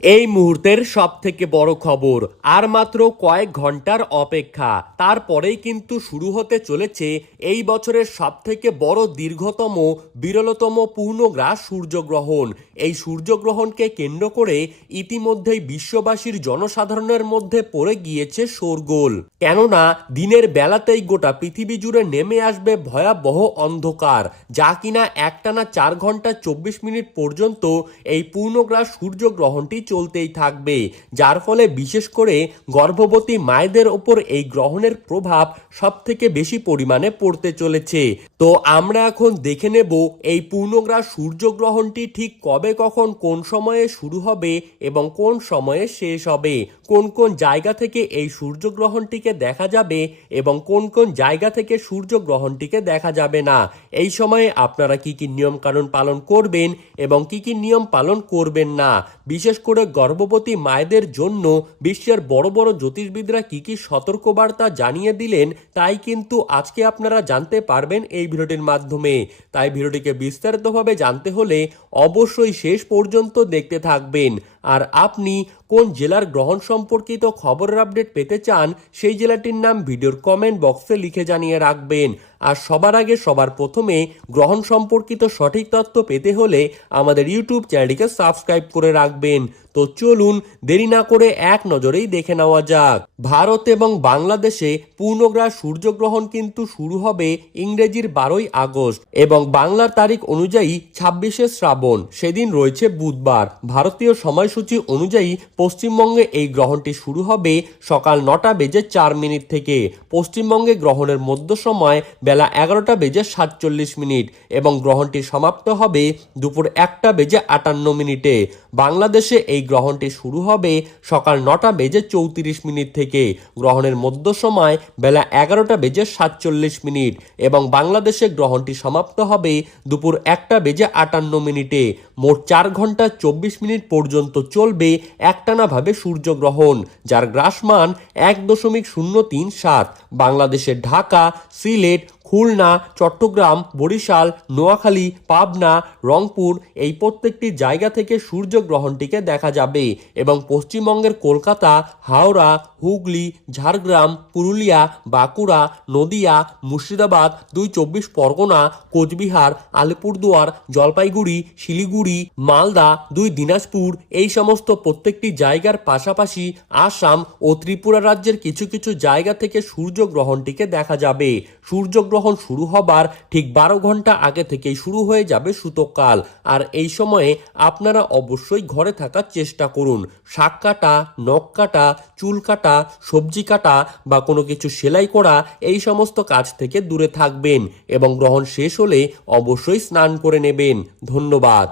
এই মুহূর্তের সব থেকে বড় খবর, আর মাত্র কয়েক ঘন্টার অপেক্ষা, তারপরেই কিন্তু শুরু হতে চলেছে এই বছরের সব থেকে বড়, দীর্ঘতম, বিরলতম পূর্ণগ্রাস সূর্যগ্রহণ। এই সূর্যগ্রহণকে কেন্দ্র করে ইতিমধ্যেই বিশ্ববাসীর জনসাধারণের মধ্যে পড়ে গিয়েছে শোরগোল। কেননা দিনের বেলাতেই গোটা পৃথিবী জুড়ে নেমে আসবে ভয়াবহ অন্ধকার, যা কিনা একটানা 4 ঘন্টা 24 মিনিট পর্যন্ত এই পূর্ণগ্রাস সূর্যগ্রহণটি চলতেই থাকবে, যার ফলে বিশেষ করে গর্ভবতী মায়েদের ওপর এই গ্রহণের প্রভাব সব থেকে বেশি পরিমাণে পড়তে চলেছে। তো আমরা এখন দেখে নেব এই পূর্ণগ্রাস সূর্যগ্রহণটি ঠিক কবে, কখন, কোন সময়ে শুরু হবে এবং কোন সময়ে শেষ হবে, কোন কোন জায়গা থেকে এই সূর্যগ্রহণটিকে দেখা যাবে এবং কোন কোন জায়গা থেকে সূর্যগ্রহণটিকে দেখা যাবে না। এই সময়ে আপনারা কি কি নিয়ম কানুন পালন করবেন এবং কি কি নিয়ম পালন করবেন না, বিশেষ করে গর্ভবতী মায়েদের জন্য বিশ্বের বড় বড় জ্যোতিষবিদরা কি কি সতর্কবার্তা জানিয়ে দিলেন, তাই কিন্তু আজকে আপনারা জানতে পারবেন এই ভিডিওটির মাধ্যমে। তাই ভিডিওটিকে বিস্তারিতভাবে জানতে হলে অবশ্যই শেষ পর্যন্ত দেখতে থাকবেন। আর আপনি কোন জেলার গ্রহণ সম্পর্কিত খবরের আপডেট পেতে চান, সেই জেলাটির নাম ভিডিওর কমেন্ট বক্সে লিখে জানিয়ে রাখবেন। আর সবার আগে সবার প্রথমে গ্রহণ সম্পর্কিত সঠিক তথ্য পেতে হলে আমাদের ইউটিউব চ্যানেলটিকে সাবস্ক্রাইব করে রাখবেন। তো চলুন দেরি না করে এক নজরেই দেখে নেওয়া যাক। ভারত এবং বাংলাদেশে পূর্ণগ্রাস সূর্যগ্রহণ কিন্তু শুরু হবে ইংরেজির 12ই আগস্ট এবং বাংলার তারিখ অনুযায়ী 26শে শ্রাবণ, সেদিন রয়েছে বুধবার। ভারতীয় সময়সূচি অনুযায়ী পশ্চিমবঙ্গে এই গ্রহণটি শুরু হবে সকাল 9টা বেজে 4 মিনিট থেকে। পশ্চিমবঙ্গে গ্রহণের মধ্য সময় বেলা 11টা বেজে 47 মিনিট এবং গ্রহণটি সমাপ্ত হবে দুপুর 1টা বেজে 58 মিনিটে। বাংলাদেশে এই গ্রহণটি শুরু হবে সকাল 9টা বেজে 34 মিনিট থেকে। গ্রহণের মধ্য সময় বেলা 11টা বেজে 47 মিনিট এবং বাংলাদেশে গ্রহণটি সমাপ্ত হবে দুপুর 1টা বেজে 58 মিনিটে। মোট 4 ঘন্টা 24 মিনিট পর্যন্ত চলবে একটানাভাবে সূর্যগ্রহণ, যার গ্রাসমান 1.037। বাংলাদেশের ঢাকা, সিলেট, খুলনা, চট্টগ্রাম, বরিশাল, নোয়াখালী, পাবনা, রংপুর এই প্রত্যেকটি জায়গা থেকে সূর্যগ্রহণটিকে দেখা যাবে এবং পশ্চিমবঙ্গের কলকাতা, হাওড়া, হুগলি, ঝাড়গ্রাম, পুরুলিয়া, বাঁকুড়া, নদিয়া, মুর্শিদাবাদ, 2 চব্বিশ পরগনা, কোচবিহার, আলিপুরদুয়ার, জলপাইগুড়ি, শিলিগুড়ি, মালদা, 2 দিনাজপুর এই সমস্ত প্রত্যেকটি জায়গার পাশাপাশি আসাম ও ত্রিপুরা রাজ্যের কিছু কিছু জায়গা থেকে সূর্যগ্রহণটিকে দেখা যাবে। সূর্যগ্রহণ শুরু হবার ঠিক 12 ঘন্টা আগে থেকেই শুরু হয়ে যাবে সূতককাল। আর এই সময়ে আপনারা অবশ্যই ঘরে থাকার চেষ্টা করুন। শাক কাটা, নখ কাটা, চুল কাটা, সবজি কাটা বা কোনো কিছু সেলাই করা এই সমস্ত কাজ থেকে দূরে থাকবেন এবং গ্রহণ শেষ হলে অবশ্যই স্নান করে নেবেন। ধন্যবাদ।